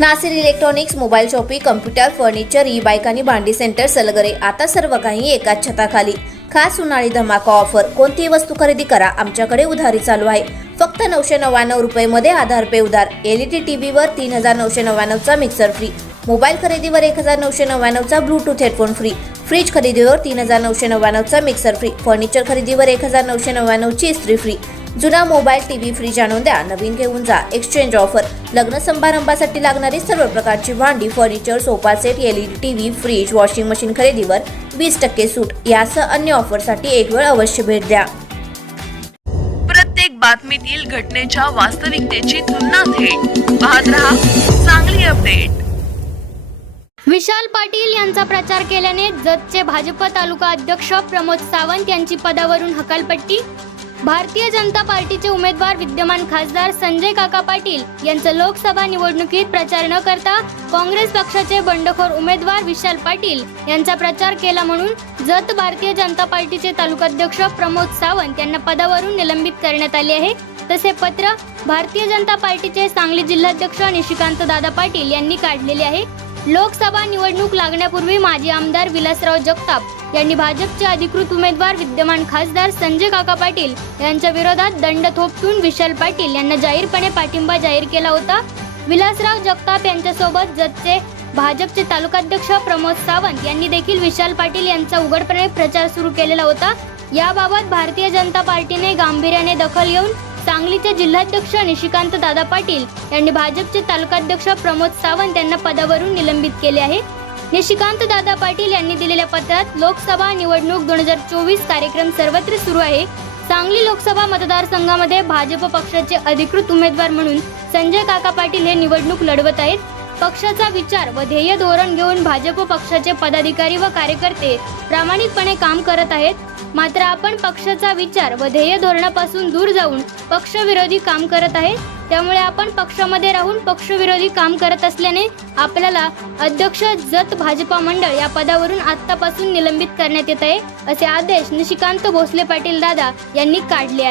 Nasir electronics, mobile shoppe, computer, furniture, e bike आणि भांडी centre Salgare. आता सर्व काही एकाच छताखाली. खास उन्हाळी धमाका ऑफर. कोणतीही वस्तू खरेदी करा, आमच्याकडे उधारी चालू आहे. फक्त 999 रुपये आधार पे उधार. एलईडी टीव्हीवर 3999 चा मिक्सर फ्री. मोबाईल खरेदीवर 1999 चा ब्लूटूथ हेडफोन फ्री. फ्रीज खरेदीवर 3999 चा मिक्सर फ्री. फर्निचर खरेदीवर 1999 ची इस्त्री फ्री. जुना मोबाईल, टीव्ही, फ्रीज आणून द्या, नवीन घेऊन जा. Exchange offer. लग्न समारंभासाठी लागणारी सर्व प्रकारची भांडी, furniture, sofa set, LED TV, fridge, washing machine खरेदीवर 20% सूट. यासह अन्य ऑफरसाठी एक वेळ अवश्य भेट द्या. प्रत्येक बातमीतील घटनेच्या वास्तविकतेची तुलना थेट पाहत रहा चांगली अपडेट. विशाल पाटील यांचा प्रचार केल्याने जतचे भाजप तालुका अध्यक्ष प्रमोद सावंत यांची पदावरून हकालपट्टी. भारतीय जनता पार्टीचे उमेदवार विद्यमान खासदार संजय काका पाटील यांचा लोकसभा निवडणुकीत प्रचार न करता काँग्रेस पक्षाचे बंडखोर उमेदवार विशाल पाटील यांचा प्रचार केला म्हणून जत भारतीय जनता पार्टीचे तालुकाध्यक्ष प्रमोद सावंत यांना पदावरून निलंबित करण्यात आले आहे. तसे पत्र भारतीय जनता पार्टीचे सांगली जिल्हाध्यक्ष निशिकांत दादा पाटील यांनी काढलेले आहे. लोकसभा निवडणूक लागण्यापूर्वी माजी आमदार विलासराव जगताप यांनी भाजपचे अधिकृत उमेदवार विद्यमान खासदार संजय काका पाटील यांच्या विरोधात दंड थोपटून विशाल पाटील यांना जाहीरपणे पाठिंबा जाहीर केला होता. विलासराव जगताप यांच्यासोबत जतचे भाजपचे तालुकाध्यक्ष प्रमोद सावंत यांनी देखील विशाल पाटील यांचा उघडपणे प्रचार सुरू केलेला होता. याबाबत भारतीय जनता पार्टीने गांभीर्याने दखल घेऊन सांगलीचे जिल्हाध्यक्ष निशिकांत दादा पाटील यांनी भाजपचे तालुकाध्यक्ष प्रमोद सावंत यांना पदावरून निलंबित केले आहे. निशिकांत दादा पाटील यांनी दिलेल्या पत्रात लोकसभा निवडणूक 2024 कार्यक्रम सर्वत्र सुरू आहे. सांगली लोकसभा मतदारसंघामध्ये भाजप पक्षाचे अधिकृत उमेदवार म्हणून संजय काका पाटील हे निवडणूक लढवत आहेत. पक्षाचा विचार व ध्येय धोरण घेऊन भाजप पक्षाचे पदाधिकारी व कार्यकर्ते प्रामाणिकपणे काम करत आहेत. मात्र आपण पक्षाचा विचार व ध्येय धोरणापासून दूर जाऊन पक्षविरोधी काम करत आहे. त्यामुळे आपण पक्षामध्ये राहून पक्षविरोधी काम करत असल्याने आपल्याला अध्यक्ष जत भाजपा मंडळ या पदावरून आतापासून निलंबित करण्यात येत आहे, असे आदेश निशिकांत भोसले पाटील दादा यांनी काढले आहेत.